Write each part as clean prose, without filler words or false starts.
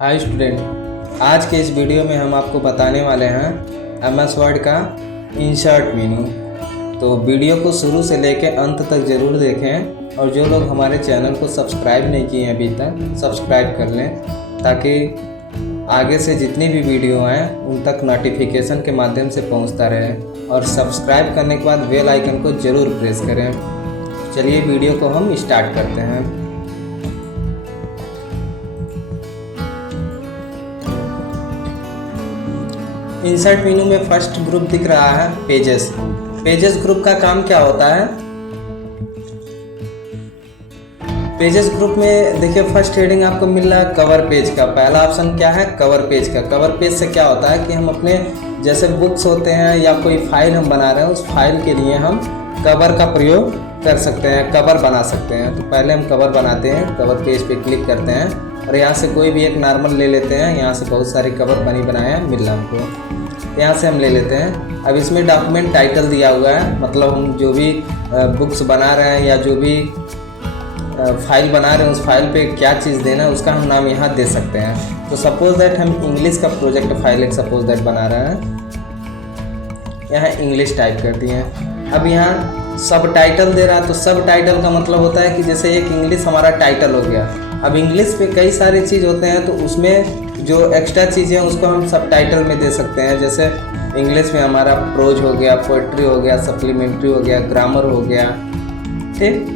Hi student, आज के इस वीडियो में हम आपको बताने वाले हैं MS वर्ड का इंसर्ट मेनू। तो वीडियो को शुरू से लेकर अंत तक ज़रूर देखें और जो लोग हमारे चैनल को सब्सक्राइब नहीं किए हैं अभी तक सब्सक्राइब कर लें, ताकि आगे से जितनी भी वीडियो आएँ उन तक नोटिफिकेशन के माध्यम से पहुंचता रहे। और सब्सक्राइब करने के बाद बेल आइकन को ज़रूर प्रेस करें। चलिए वीडियो को हम स्टार्ट करते हैं। इंसर्ट मेनू में फर्स्ट ग्रुप दिख रहा है पेजेस। पेजेस ग्रुप का काम क्या होता है? पेजेस ग्रुप में देखिए फर्स्ट हेडिंग आपको मिल रहा है कवर पेज का। पहला ऑप्शन क्या है? कवर पेज का। कवर पेज से क्या होता है कि हम अपने जैसे बुक्स होते हैं या कोई फाइल हम बना रहे हैं, उस फाइल के लिए हम कवर का प्रयोग कर सकते हैं, कवर बना सकते हैं। तो पहले हम कवर बनाते हैं, कवर पेज पे क्लिक करते हैं और यहाँ से कोई भी एक नॉर्मल ले लेते हैं। यहाँ से बहुत सारे कवर बनी बनाए मिल रहा है हमको, यहाँ से हम ले लेते हैं। अब इसमें डॉक्यूमेंट टाइटल दिया हुआ है, मतलब हम जो भी बुक्स बना रहे हैं या जो भी फाइल बना रहे हैं उस फाइल पे क्या चीज़ देना है उसका हम नाम यहाँ दे सकते हैं। तो सपोज दैट हम इंग्लिश का प्रोजेक्ट फाइल एक सपोज दैट बना रहे हैं, यहाँ इंग्लिश टाइप कर दिए। अब यहाँ सब टाइटल दे रहा है, तो सब टाइटल का मतलब होता है कि जैसे एक इंग्लिश हमारा टाइटल हो गया। अब इंग्लिश पे कई सारे चीज़ होते हैं, तो उसमें जो एक्स्ट्रा चीज़ें हैं उसको हम सब टाइटल में दे सकते हैं। जैसे इंग्लिश में हमारा प्रोज हो गया, पोएट्री हो गया, सप्लीमेंट्री हो गया, ग्रामर हो गया, ठीक।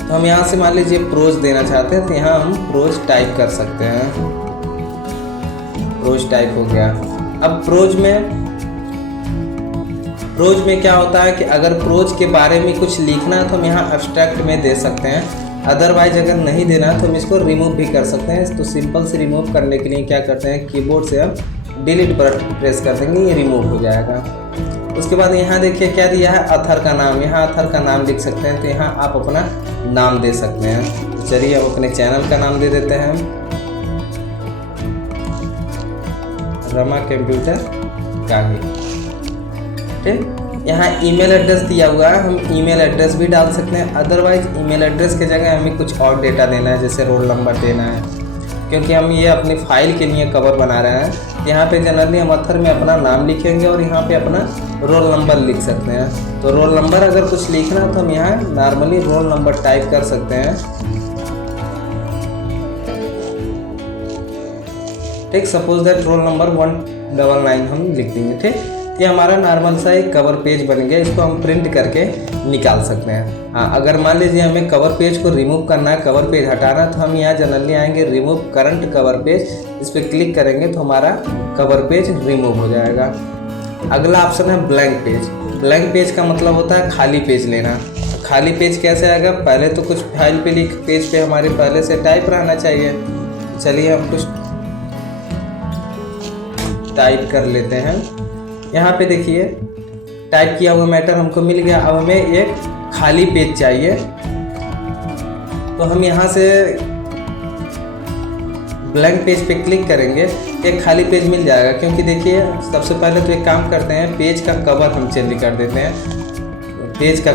तो हम यहाँ से मान लीजिए प्रोज देना चाहते हैं, तो यहाँ हम प्रोज टाइप कर सकते हैं। प्रोज टाइप हो गया। अब प्रोज में क्या होता है कि अगर प्रोज के बारे में कुछ लिखना है तो हम यहाँ एब्स्ट्रैक्ट में दे सकते हैं। अदरवाइज अगर नहीं देना तो हम इसको रिमूव भी कर सकते हैं। तो सिंपल से रिमूव करने के लिए क्या करते हैं, कीबोर्ड से हम डिलीट बटन प्रेस कर देंगे, ये रिमूव हो जाएगा। उसके बाद यहाँ देखिए क्या दिया है, ऑथर का नाम। यहाँ ऑथर का नाम लिख सकते हैं, तो यहाँ आप अपना नाम दे सकते हैं। तो चलिए अब अपने चैनल का नाम दे देते हैं, रमा कंप्यूटर कागी, ठीक। यहाँ ईमेल एड्रेस दिया हुआ है, हम ईमेल एड्रेस भी डाल सकते हैं। अदरवाइज ईमेल एड्रेस के जगह हमें कुछ और डेटा देना है, जैसे रोल नंबर देना है, क्योंकि हम ये अपनी फाइल के लिए कवर बना रहे हैं। यहाँ पे जनरली हम ऑथर में अपना नाम लिखेंगे और यहाँ पे अपना रोल नंबर लिख सकते हैं। तो रोल नंबर अगर कुछ लिखना है तो हम यहाँ नॉर्मली रोल नंबर टाइप कर सकते हैं, ठीक। सपोज दैट रोल नंबर 199 हम लिख देंगे, ठीक। ये हमारा नॉर्मल सा एक कवर पेज बन गया। इसको हम प्रिंट करके निकाल सकते हैं। हाँ, अगर मान लीजिए हमें कवर पेज को रिमूव करना है, कवर पेज हटाना है, तो हम यहाँ जनरली आएंगे रिमूव करंट कवर पेज, इस पर क्लिक करेंगे तो हमारा कवर पेज रिमूव हो जाएगा। अगला ऑप्शन है ब्लैंक पेज। ब्लैंक पेज का मतलब होता है खाली पेज लेना। खाली पेज कैसे आएगा? पहले तो कुछ फाइल पे पेज पे हमारे पहले से टाइप रहना चाहिए। चलिए हम कुछ टाइप कर लेते हैं। यहाँ पे देखिए टाइप किया हुआ मैटर हमको मिल गया। अब हमें एक खाली पेज चाहिए, तो हम यहाँ से ब्लैंक पेज पे क्लिक करेंगे, एक खाली पेज मिल जाएगा। क्योंकि देखिए सबसे पहले तो एक काम करते हैं, पेज का कवर हम चेंज कर देते हैं। पेज का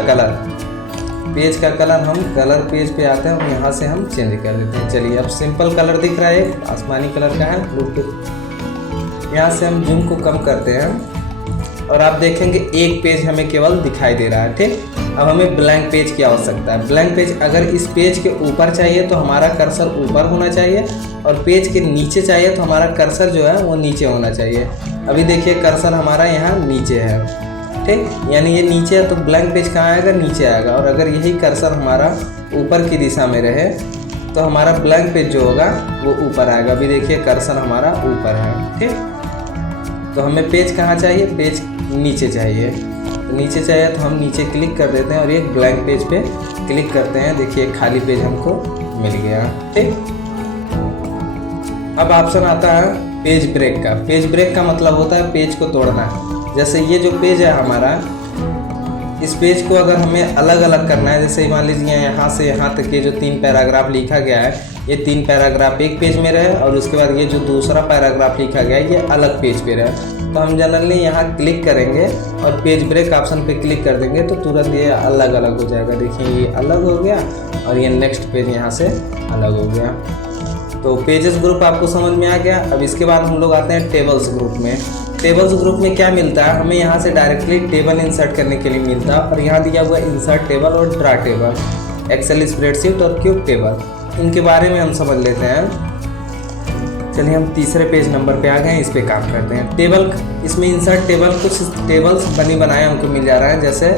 कलर हम कलर पेज पे आते हैं और यहाँ से हम चेंज कर देते हैं। चलिए अब सिंपल कलर दिख रहा है, आसमानी कलर का है, ब्लूटूथ। यहाँ से हम जूम को कम करते हैं और आप देखेंगे एक पेज हमें केवल दिखाई दे रहा है, ठीक। अब हमें ब्लैंक पेज की आवश्यकता है। ब्लैंक पेज अगर इस पेज के ऊपर चाहिए तो हमारा कर्सर ऊपर होना चाहिए, और पेज के नीचे चाहिए तो हमारा कर्सर जो है वो नीचे होना चाहिए। अभी देखिए कर्सर हमारा यहाँ नीचे है, ठीक। यानी ये नीचे है तो ब्लैंक पेज कहाँ आएगा? नीचे आएगा। और अगर यही कर्सर हमारा ऊपर की दिशा में रहे तो हमारा ब्लैंक पेज जो होगा वो ऊपर आएगा। अभी देखिए कर्सर हमारा ऊपर है, ठीक। तो हमें पेज कहाँ चाहिए? पेज नीचे चाहिए। तो नीचे चाहिए तो हम नीचे क्लिक कर देते हैं और एक ब्लैंक पेज पे क्लिक करते हैं। देखिए खाली पेज हमको मिल गया, ठीक। अब ऑप्शन आता है पेज ब्रेक का। पेज ब्रेक का मतलब होता है पेज को तोड़ना। जैसे ये जो पेज है हमारा, इस पेज को अगर हमें अलग अलग करना है, जैसे मान लीजिए यहाँ से यहाँ तक के जो 3 पैराग्राफ लिखा गया है, ये 3 पैराग्राफ एक पेज में रहे और उसके बाद ये जो दूसरा पैराग्राफ लिखा गया है ये अलग पेज पे रहे, तो हम जनरली यहाँ क्लिक करेंगे और पेज ब्रेक ऑप्शन पे क्लिक कर देंगे तो तुरंत ये अलग अलग हो जाएगा। देखिए ये अलग हो गया और ये नेक्स्ट पेज यहाँ से अलग हो गया। तो पेजेस ग्रुप आपको समझ में आ गया। अब इसके बाद हम लोग आते हैं टेबल्स ग्रुप में। टेबल्स ग्रुप में क्या मिलता है, हमें यहाँ से डायरेक्टली टेबल इंसर्ट करने के लिए मिलता है, और यहाँ दिया हुआ इंसर्ट टेबल और ड्रा टेबल, एक्सेल स्प्रेडशीट और क्यूब टेबल। इनके बारे में हम समझ लेते हैं। चलिए हम तीसरे पेज नंबर पे आ गए हैं, इस पे काम करते हैं। टेबल, इसमें इंसर्ट टेबल, कुछ टेबल्स बनी बनाए हमको मिल जा रहा है, जैसे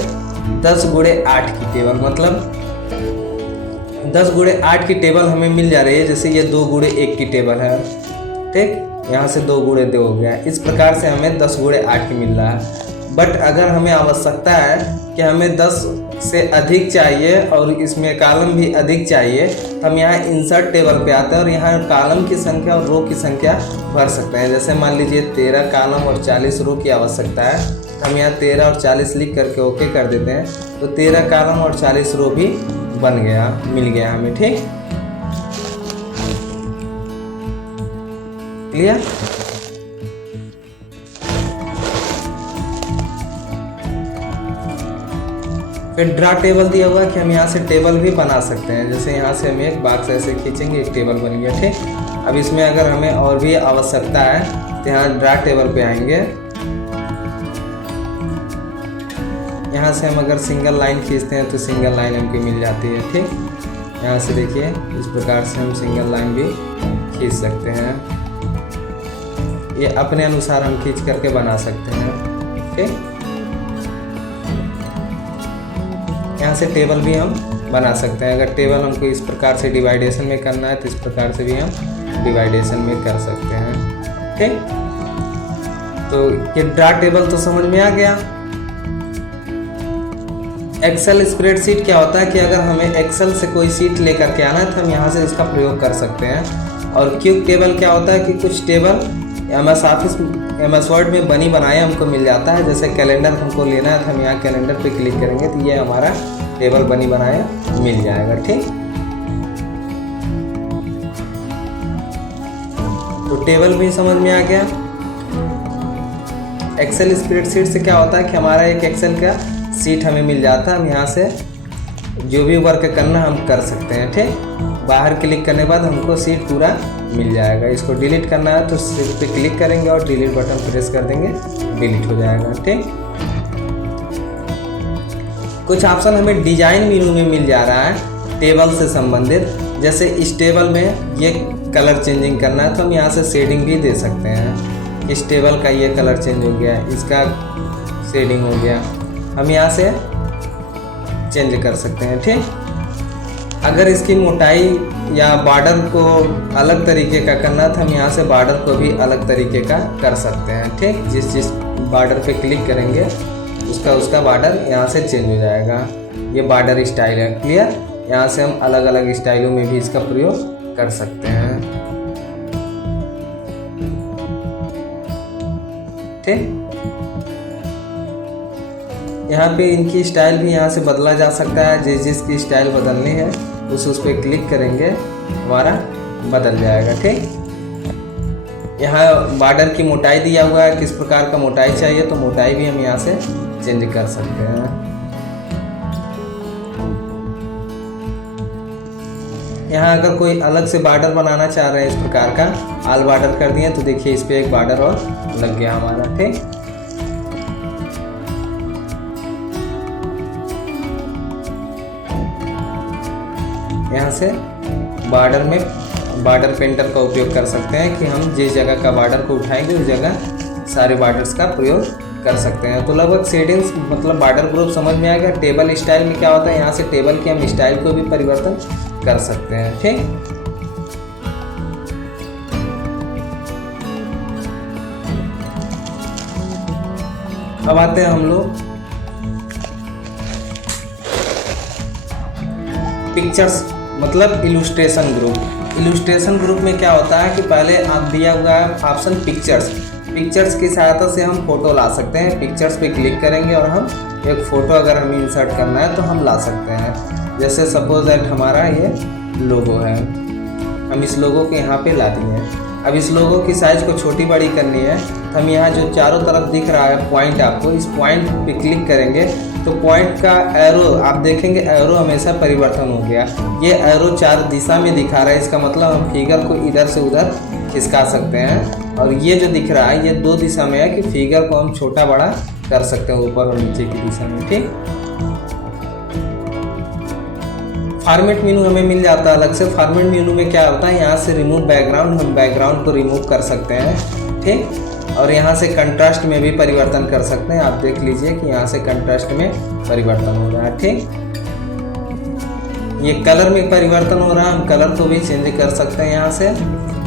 10x8 की टेबल, मतलब 10x8 की टेबल हमें मिल जा रही है। जैसे ये 2x1 की टेबल है, ठीक, यहाँ से 2x2 हो गया। इस प्रकार से हमें 10x8 की मिल रहा है। बट अगर हमें आवश्यकता है कि हमें 10 से अधिक चाहिए और इसमें कॉलम भी अधिक चाहिए, हम यहाँ इंसर्ट टेबल पे आते हैं और यहाँ कॉलम की संख्या और रो की संख्या भर सकते हैं। जैसे मान लीजिए 13 कॉलम और 40 रो की आवश्यकता है, हम यहाँ 13 और 40 लिख करके ओके कर देते हैं, तो 13 कॉलम और 40 रो भी बन गया, मिल गया हमें, ठीक, क्लियर। फिर ड्रा टेबल दिया हुआ है कि हम यहाँ से टेबल भी बना सकते हैं। जैसे यहाँ से हम एक बॉक्स ऐसे खींचेंगे, एक टेबल बन गया, ठीक। अब इसमें अगर हमें और भी आवश्यकता है तो यहाँ ड्रा टेबल पे आएंगे। यहाँ से हम अगर सिंगल लाइन खींचते हैं तो सिंगल लाइन हमको मिल जाती है, ठीक। यहाँ से देखिए इस प्रकार से हम सिंगल लाइन भी खींच सकते हैं। ये अपने अनुसार हम खींच करके बना सकते हैं, ठीक। यहाँ से टेबल भी हम बना सकते हैं। अगर टेबल हमको इस प्रकार से डिवाइडेशन में करना है तो इस प्रकार से भी हम डिवाइडेशन में कर सकते हैं, ठीक। तो ये ड्रा टेबल तो समझ में आ गया। एक्सेल स्प्रेडशीट क्या होता है कि अगर हमें एक्सेल से कोई शीट लेकर के आना है तो हम यहाँ से इसका प्रयोग कर सकते हैं। और क्यूब टेबल क्या होता है कि कुछ table MS office, MS word में बनी बनाए हमको मिल जाता है। जैसे कैलेंडर हमको लेना है तो हम यहाँ कैलेंडर पे क्लिक करेंगे तो ये हमारा टेबल बनी बनाया मिल जाएगा, ठीक। तो टेबल भी समझ में आ गया। एक्सेल स्प्रेडशीट से क्या होता है कि हमारा एक एक्सेल का सीट हमें मिल जाता है, हम यहाँ से जो भी वर्क करना हम कर सकते हैं, ठीक। बाहर क्लिक करने के बाद हमको सीट पूरा मिल जाएगा। इसको डिलीट करना है तो सीट पे क्लिक करेंगे और डिलीट बटन प्रेस कर देंगे, डिलीट हो जाएगा, ठीक। कुछ ऑप्शन हमें डिजाइन मेनू में मिल जा रहा है टेबल से संबंधित। जैसे इस टेबल में ये कलर चेंजिंग करना है तो हम यहाँ से शेडिंग भी दे सकते हैं। इस टेबल का ये कलर चेंज हो गया, इसका शेडिंग हो गया, हम यहाँ से चेंज कर सकते हैं, ठीक। अगर इसकी मोटाई या बॉर्डर को अलग तरीके का करना है तो हम यहाँ से बॉर्डर को भी अलग तरीके का कर सकते हैं, ठीक। जिस बॉर्डर पे क्लिक करेंगे उसका बॉर्डर यहाँ से चेंज हो जाएगा। ये बॉर्डर स्टाइल है, क्लियर। यहाँ से हम अलग अलग स्टाइलों में भी इसका प्रयोग कर सकते हैं, ठीक। यहाँ पे इनकी स्टाइल भी यहाँ से बदला जा सकता है। जिसकी स्टाइल बदलनी है उस पर क्लिक करेंगे, हमारा बदल जाएगा, ठीक। यहाँ बॉर्डर की मोटाई दिया हुआ है, किस प्रकार का मोटाई चाहिए तो मोटाई भी हम यहाँ से चेंज कर सकते हैं। यहाँ अगर कोई अलग से बॉर्डर बनाना चाह रहे हैं इस प्रकार का, ऑल बॉर्डर कर दिए तो देखिए इस पे एक बॉर्डर और लग गया हमारा, ठीक। यहाँ से बॉर्डर में बॉर्डर पेंटर का उपयोग कर सकते हैं कि हम जिस जगह का बॉर्डर को उठाएंगे उस जगह सारे बॉर्डर्स का प्रयोग कर सकते हैं। तो लगभग शेडिंग्स मतलब बॉर्डर ग्रुप समझ में आ गया। टेबल स्टाइल में क्या होता है, यहाँ से टेबल के हम स्टाइल को भी परिवर्तन कर सकते हैं, ठीक। अब आते हैं हम लोग पिक्चर्स मतलब इलुस्ट्रेशन ग्रुप। इलुस्ट्रेशन ग्रुप में क्या होता है कि पहले आप दिया हुआ है ऑप्शन पिक्चर्स की सहायता से हम फोटो ला सकते हैं। पिक्चर्स पे क्लिक करेंगे और हम एक फ़ोटो अगर हमें इंसर्ट करना है तो हम ला सकते हैं। जैसे सपोज दैट हमारा ये लोगो है, हम इस लोगो को यहाँ पे ला दिए हैं। अब इस लोगो की साइज़ को छोटी बड़ी करनी है तो हम यहाँ जो चारों तरफ दिख रहा है पॉइंट, आपको इस पॉइंट पे क्लिक करेंगे तो पॉइंट का एरो आप देखेंगे, एरो हमेशा परिवर्तन हो गया। ये एरो 4 दिशा में दिखा रहा है, इसका मतलब हम फिगर को इधर से उधर खिसका सकते हैं। और ये जो दिख रहा है ये 2 दिशा में है कि फिगर को हम छोटा बड़ा कर सकते हैं ऊपर और नीचे की दिशा में। ठीक, फॉर्मेट मेनू हमें मिल जाता है अलग से। फॉर्मेट मेनू में क्या होता है, यहाँ से रिमूव बैकग्राउंड, हम बैकग्राउंड को रिमूव कर सकते हैं। ठीक, और यहाँ से कंट्रास्ट में भी परिवर्तन कर सकते हैं। आप देख लीजिए कि यहाँ से कंट्रास्ट में परिवर्तन हो रहा है। ठीक, ये कलर में परिवर्तन हो रहा है, हम कलर को भी चेंज कर सकते हैं। यहाँ से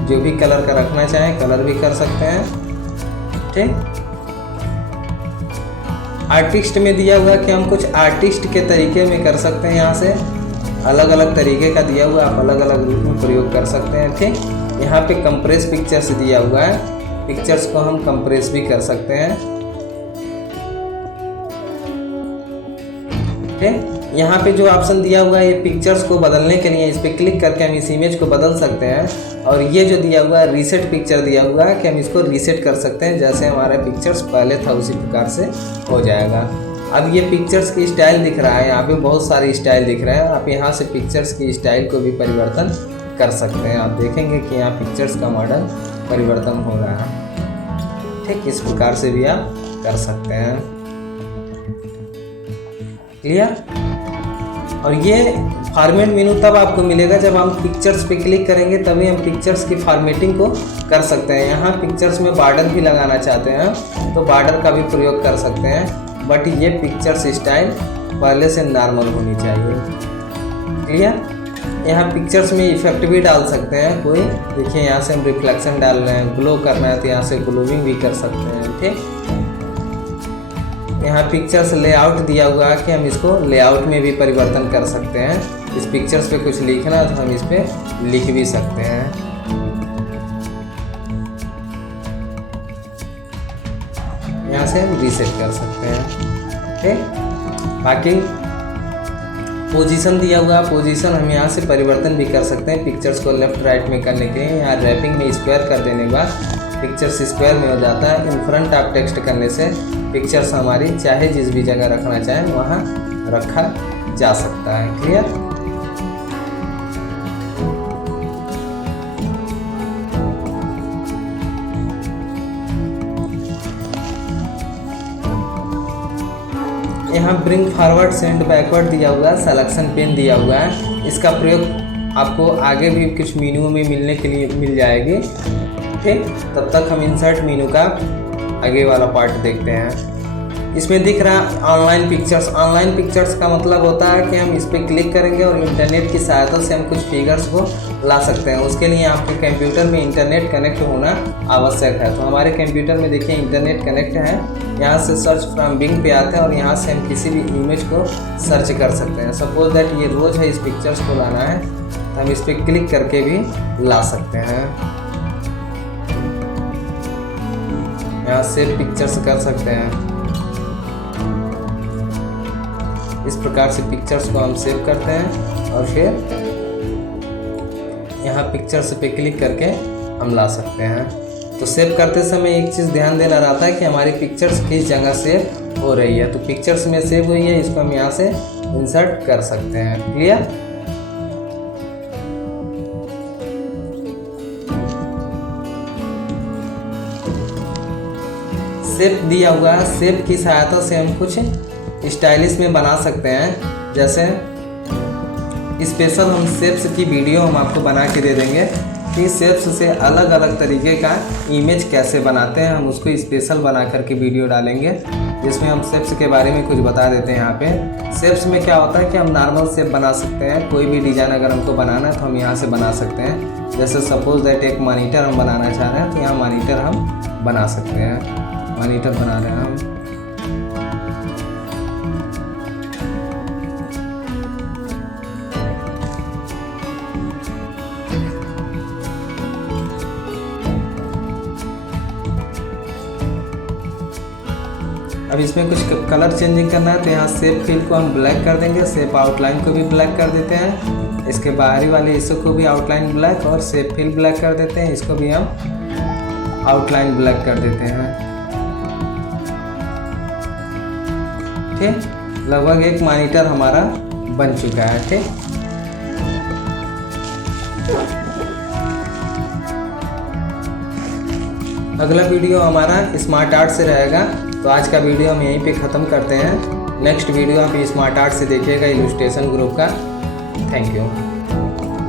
जो भी कलर का रखना चाहें कलर भी कर सकते हैं। ठीक, आर्टिस्ट में दिया हुआ कि हम कुछ आर्टिस्ट के तरीके में कर सकते हैं। यहाँ से अलग अलग तरीके का दिया हुआ, आप अलग अलग रूप में प्रयोग कर सकते हैं। ठीक, यहाँ पे कंप्रेस पिक्चर्स दिया हुआ है, पिक्चर्स को हम कंप्रेस भी कर सकते हैं। ठीक, यहाँ पे जो ऑप्शन दिया हुआ है ये पिक्चर्स को बदलने के लिए, इस पर क्लिक करके हम इस इमेज को बदल सकते हैं। और ये जो दिया हुआ है रीसेट पिक्चर दिया हुआ है कि हम इसको रीसेट कर सकते हैं, जैसे हमारा पिक्चर्स पहले था उसी प्रकार से हो जाएगा। अब ये पिक्चर्स की स्टाइल दिख रहा है, यहाँ पे बहुत सारे स्टाइल दिख रहे हैं। आप यहाँ से पिक्चर्स की स्टाइल को भी परिवर्तन कर सकते हैं। आप देखेंगे कि यहाँ पिक्चर्स का मॉडल परिवर्तन हो रहा है। ठीक, इस प्रकार से भी आप कर सकते हैं। क्लियर? और ये फॉर्मेट मेनू तब आपको मिलेगा जब हम पिक्चर्स पे क्लिक करेंगे, तभी हम पिक्चर्स की फॉर्मेटिंग को कर सकते हैं। यहाँ पिक्चर्स में बॉर्डर भी लगाना चाहते हैं तो बॉर्डर का भी प्रयोग कर सकते हैं, बट ये पिक्चर्स स्टाइल पहले से नॉर्मल होनी चाहिए। क्लियर? यहाँ पिक्चर्स में इफेक्ट भी डाल सकते हैं कोई, देखिए यहाँ से हम रिफ्लेक्शन डाल रहे हैं, ग्लो करना है तो यहाँ से ग्लोविंग भी कर सकते हैं। ठीक, यहाँ पिक्चर्स लेआउट दिया हुआ है कि हम इसको लेआउट में भी परिवर्तन कर सकते हैं। इस पिक्चर्स पे कुछ लिखना है तो हम इस पे लिख भी सकते हैं। यहाँ से हम रीसेट कर सकते हैं। ठीक, बाकी पोजीशन दिया हुआ, पोजीशन हम यहाँ से परिवर्तन भी कर सकते हैं पिक्चर्स को लेफ्ट राइट में करने के लिए। यहाँ रैपिंग में स्क्वायर कर देने के बाद पिक्चर्स स्क्वायर में हो जाता है। इन फ्रंट आप टेक्स्ट करने से पिक्चर्स हमारी चाहे जिस भी जगह रखना चाहें वहाँ रखा जा सकता है। क्लियर? यहाँ ब्रिंग फॉरवर्ड सेंड बैकवर्ड दिया हुआ है, सलेक्शन पेन दिया हुआ है। इसका प्रयोग आपको आगे भी कुछ मेनू में मिलने के लिए मिल जाएगी। ठीक, तब तक हम इंसर्ट मेनू का आगे वाला पार्ट देखते हैं। इसमें दिख रहा है ऑनलाइन पिक्चर्स। ऑनलाइन पिक्चर्स का मतलब होता है कि हम इस पर क्लिक करेंगे और इंटरनेट की सहायता से हम कुछ फिगर्स को ला सकते हैं। उसके लिए आपके कंप्यूटर में इंटरनेट कनेक्ट होना आवश्यक है। तो हमारे कंप्यूटर में देखिए इंटरनेट कनेक्ट है। यहाँ से सर्च फ्रॉम बिंग पे आते हैं और यहाँ से हम किसी भी इमेज को सर्च कर सकते हैं। सपोज दैट ये रोज है, इस पिक्चर्स को लाना है तो हम इस पर क्लिक करके भी ला सकते हैं। यहाँ सेव पिक्चर्स कर सकते हैं। इस प्रकार से पिक्चर्स को हम सेव करते हैं और फिर यहाँ पिक्चर्स पे क्लिक करके हम ला सकते हैं। तो सेव करते समय एक चीज़ ध्यान देना रहता है कि हमारी पिक्चर्स किस जगह सेव हो रही है। तो पिक्चर्स में सेव हुई है, इसको हम यहाँ से इंसर्ट कर सकते हैं। क्लियर? शेप दिया हुआ है, शेप की सहायता से हम कुछ स्टाइलिश में बना सकते हैं। जैसे स्पेशल हम शेप्स की वीडियो हम आपको बना के दे देंगे कि शेप्स से अलग अलग तरीके का इमेज कैसे बनाते हैं। हम उसको स्पेशल बना करके वीडियो डालेंगे जिसमें हम शेप्स के बारे में कुछ बता देते हैं। यहाँ पे शेप्स में क्या होता है कि हम नॉर्मल शेप बना सकते हैं। कोई भी डिज़ाइन अगर हमको बनाना है तो हम यहाँ से बना सकते हैं। जैसे सपोज दैट एक मॉनिटर हम बनाना चाह रहे हैं तो यहाँ मॉनिटर हम बना सकते हैं। मॉनिटर बना रहे हैं हम। अब इसमें कुछ कलर चेंजिंग करना है तो यहाँ शेप फिल को हम ब्लैक कर देंगे। शेप आउटलाइन को भी ब्लैक कर देते हैं। इसके बाहरी वाले हिस्सों को भी आउटलाइन ब्लैक और शेप फिल ब्लैक कर देते हैं। इसको भी हम आउटलाइन ब्लैक कर देते हैं। ठीक, लगभग एक मॉनिटर हमारा बन चुका है। ठीक, अगला वीडियो हमारा स्मार्ट आर्ट से रहेगा। तो आज का वीडियो हम यहीं पे ख़त्म करते हैं। नेक्स्ट वीडियो आप स्मार्ट आर्ट से देखिएगा, इलस्ट्रेशन ग्रुप का। Thank you.